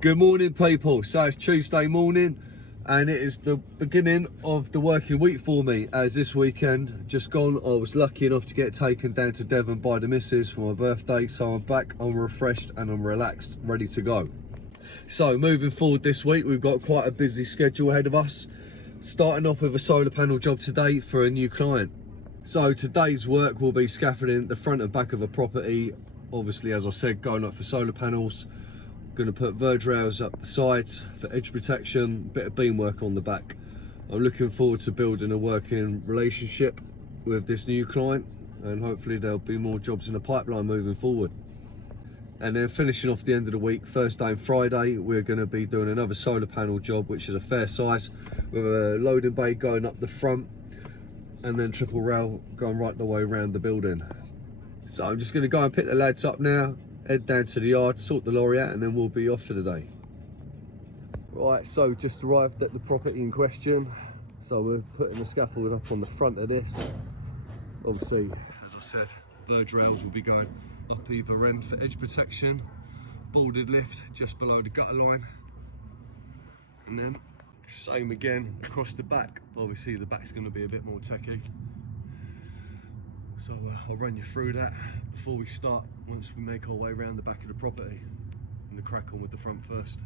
Good morning, people. So it's Tuesday morning and it is the beginning of the working week for me, as this weekend just gone I was lucky enough to get taken down to Devon by the missus for my birthday. So I'm back, I'm refreshed and I'm relaxed, ready to go. So moving forward this week, we've got quite a busy schedule ahead of us, starting off with a solar panel job today for a new client. So today's work will be scaffolding the front and back of a property, obviously, as I said, going up for solar panels. Going to put verge rails up the sides for edge protection, bit of beam work on the back. I'm looking forward to building a working relationship with this new client, and hopefully there'll be more jobs in the pipeline moving forward. And then finishing off the end of the week, Thursday and Friday, we're going to be doing another solar panel job, which is a fair size, with a loading bay going up the front and then triple rail going right the way around the building. So I'm just going to go and pick the lads up now, head down to the yard, sort the lorry out, and then we'll be off for the day. Right, so just arrived at the property in question. So we're putting the scaffold up on the front of this. Obviously, as I said, verge rails will be going up either end for edge protection, boarded lift just below the gutter line, and then same again across the back. Obviously the back's going to be a bit more techy, so I'll run you through that before we start, once we make our way around the back of the property, and the crack on with the front first.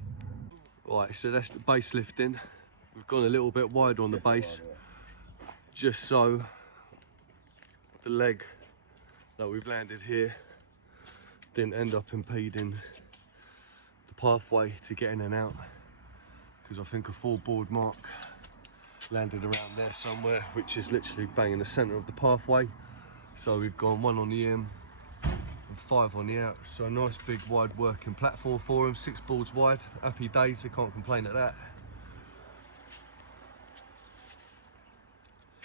Right, so that's the base lifting. We've gone a little bit wider on the base, just so the leg that we've landed here didn't end up impeding the pathway to get in and out, because I think a 4 board mark landed around there somewhere, which is literally bang in the centre of the pathway. So we've gone 1 on the in and 5 on the out. So a nice big wide working platform for them, 6 boards wide. Happy days, they can't complain at that.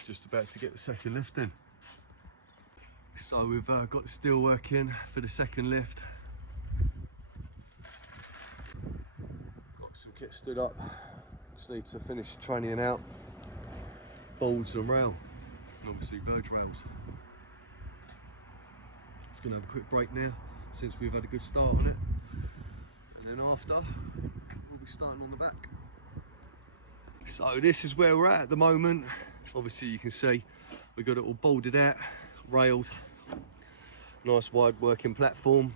Just about to get the second lift in. So we've got the steel work in for the second lift. Got some kit stood up. Just need to finish training out bolts and rail, and obviously verge rails. Just going to have a quick break now, since we've had a good start on it, and then after we'll be starting on the back. So this is where we're at the moment. Obviously you can see we've got it all bolted out, railed, nice wide working platform.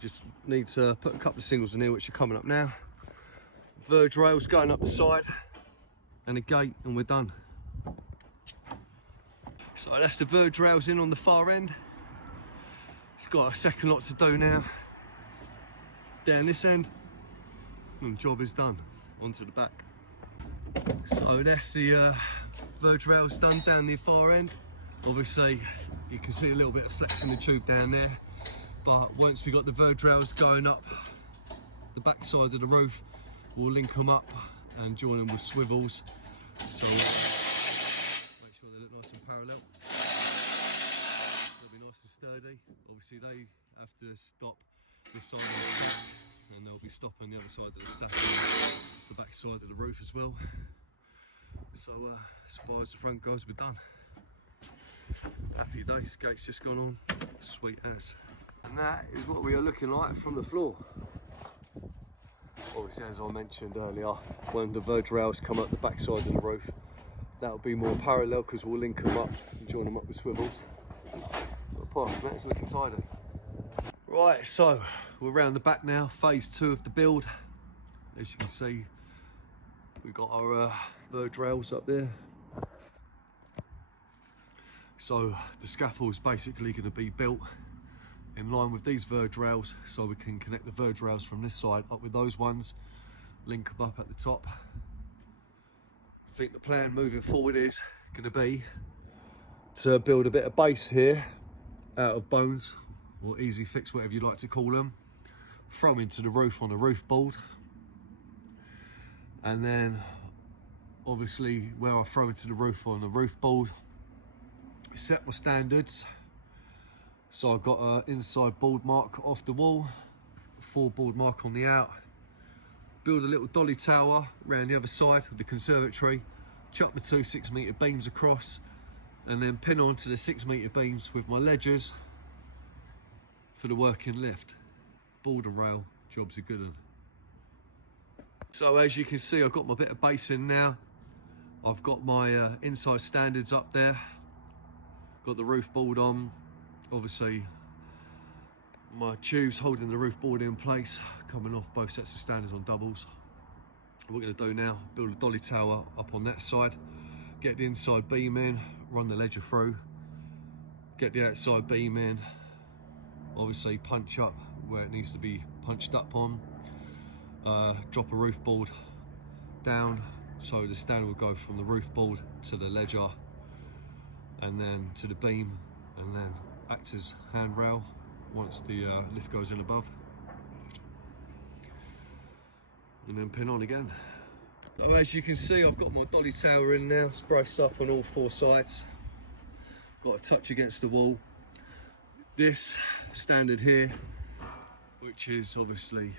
Just need to put a couple of singles in here, which are coming up now. Verge rails going up the side and a gate, and we're done. So that's the verge rails in on the far end. It's got a second lot to do now down this end, and the job is done. Onto the back. So that's the verge rails done down the far end. Obviously you can see a little bit of flex in the tube down there, but once we got the verge rails going up the back side of the roof, we'll link them up and join them with swivels, so make sure they look nice and parallel. They'll be nice and sturdy. Obviously they have to stop this side of the stack, and they'll be stopping the other side of the stack and the back side of the roof as well. So as far as the front goes, we're done. Happy days, gate's just gone on, sweet as. And that is what we are looking like from the floor. Obviously, as I mentioned earlier, when the verge rails come up the back side of the roof, that'll be more parallel, because we'll link them up and join them up with swivels. But apart from that, it's looking tidy. Right, so we're around the back now, phase 2 of the build. As you can see, we've got our verge rails up there. So the scaffold is basically going to be built in line with these verge rails, so we can connect the verge rails from this side up with those ones, link them up at the top. I think the plan moving forward is going to be to build a bit of base here out of bones, or easy fix, whatever you like to call them, throw into the roof on a roof board, and then obviously where I throw into the roof on the roof board, set my standards. So I've got an inside board mark off the wall, a 4 board mark on the out, build a little dolly tower around the other side of the conservatory, chuck the 2 6-metre beams across, and then pin onto the 6-metre beams with my ledgers for the working lift. Board and rail, job's a good one. So as you can see, I've got my bit of base in now. I've got my inside standards up there. Got the roof board on. Obviously, my tubes holding the roof board in place, coming off both sets of standards on doubles. What we're going to do now, build a dolly tower up on that side, get the inside beam in, run the ledger through, get the outside beam in, obviously punch up where it needs to be punched up on, drop a roof board down so the stand will go from the roof board to the ledger and then to the beam, and then act as handrail once the lift goes in above, and then pin on again. So as you can see, I've got my dolly tower in now. It's braced up on all four sides, got a touch against the wall. This standard here, which is obviously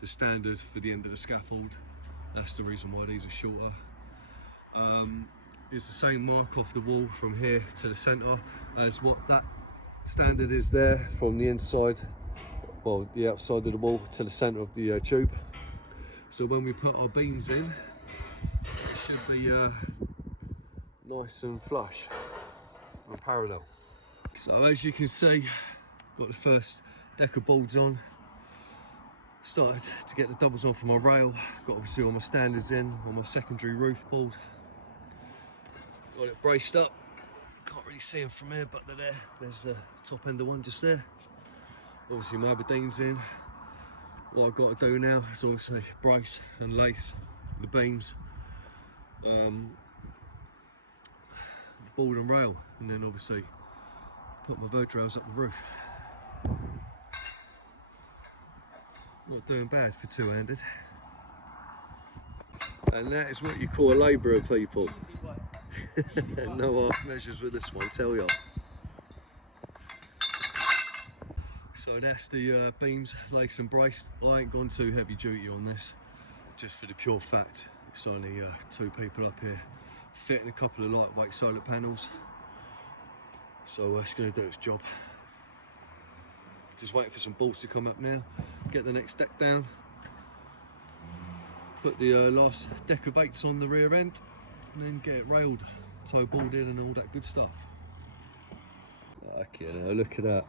the standard for the end of the scaffold, that's the reason why these are shorter, is the same mark off the wall from here to the centre as what that standard is there from the inside, well, the outside of the wall to the centre of the tube. So when we put our beams in, it should be nice and flush and parallel. So as you can see, got the first deck of boards on. Started to get the doubles on for my rail. Got obviously all my standards in on my secondary roof board. Got it braced up. Can't really see them from here, but they're there. There's the top end of one just there. Obviously my Aberdeen's in. What I've got to do now is obviously brace and lace the beams, the board and rail, and then obviously put my verge rails up the roof. Not doing bad for two-handed. And that is what you call a labourer, people. No half measures with this one, tell ya. So that's the beams laced and braced. I ain't gone too heavy duty on this, just for the pure fact it's only two people up here fitting a couple of lightweight solar panels. So it's going to do its job. Just waiting for some bolts to come up now, get the next deck down, put the last deck of 8s on the rear end, and then get it railed, toe boarded and all that good stuff. Okay, now look at that.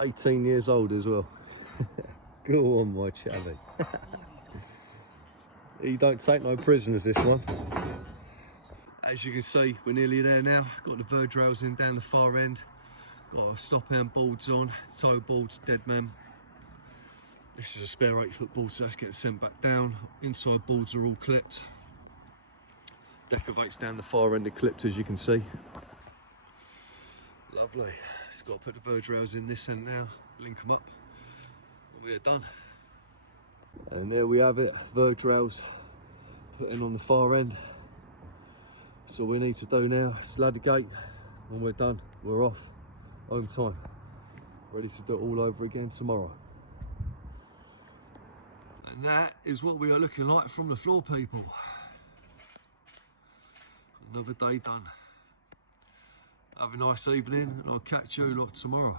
18 years old as well. Go on, my Chavy. He don't take no prisoners, this one. As you can see, we're nearly there now. Got the verge rails in down the far end. Got our stop hand boards on, toe boards, dead man. This is a spare 8-foot board, so that's getting sent back down. Inside boards are all clipped. Deck of 8s down the far end are clipped, as you can see. Lovely. Just got to put the verge rails in this end now, link them up, and we are done. And there we have it, verge rails put in on the far end. So all we need to do now is ladder gate. When we're done, we're off. Home time. Ready to do it all over again tomorrow. And that is what we are looking like from the floor, people. Another day done. Have a nice evening, and I'll catch you lot tomorrow.